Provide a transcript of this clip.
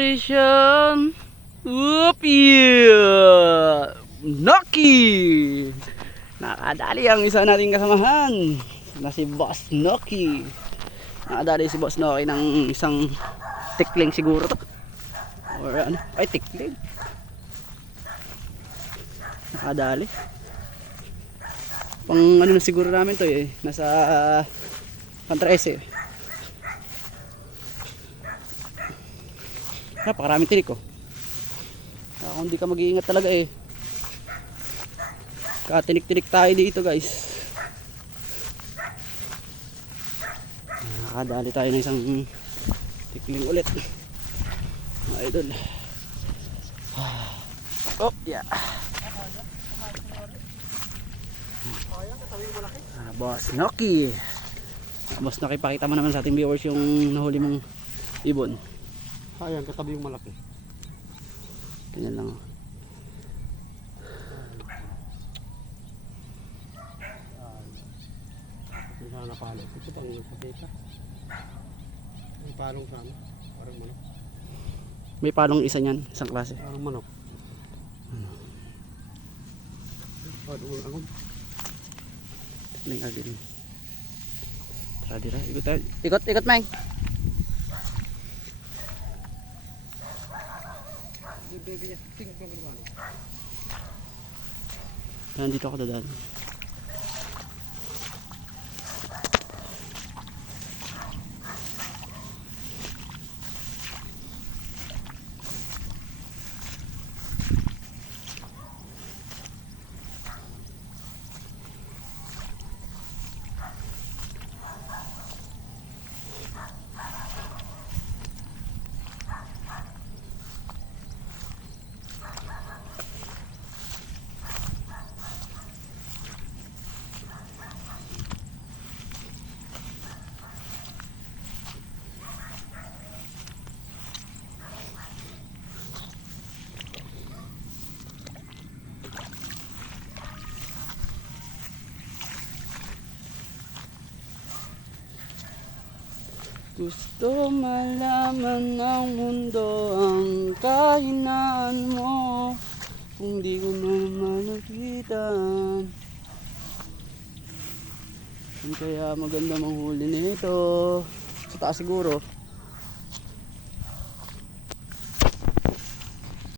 Operation yeah! Noki! Nakadali ang isa nating kasamahan na si Boss Noki. Nakadali si Boss Noki ng isang tikling siguro to. Or ano? Ay, tikling. Nakadali. Pang ano na siguro namin to eh. Nasa Pantrese. Napakaraming tinik oh. Kung hindi ka mag-iingat talaga eh. Katinik-tinik tayo dito guys. Nakadali tayo ng isang tikling ulit. Mga idol. Oh, yeah. Boss Noki. Boss Noki, pakita mo naman sa ating viewers yung nahuli mong ibon. Ayan, katabi yung malaki. Ganyan lang. Hindi na napalo. Ito pang pateka. May palong sana. Parang manok. May palong isa niyan, isang klase. Parang manok. Ano? Tikling agad. Tara dira, ikot tayo. Ikot, ikot Meng. Nandito ako dadaan. Gusto malaman ng mundo ang kahinaan mo, kung di ko naman nakitan. Kaya maganda manghuli nito. Sa taas siguro.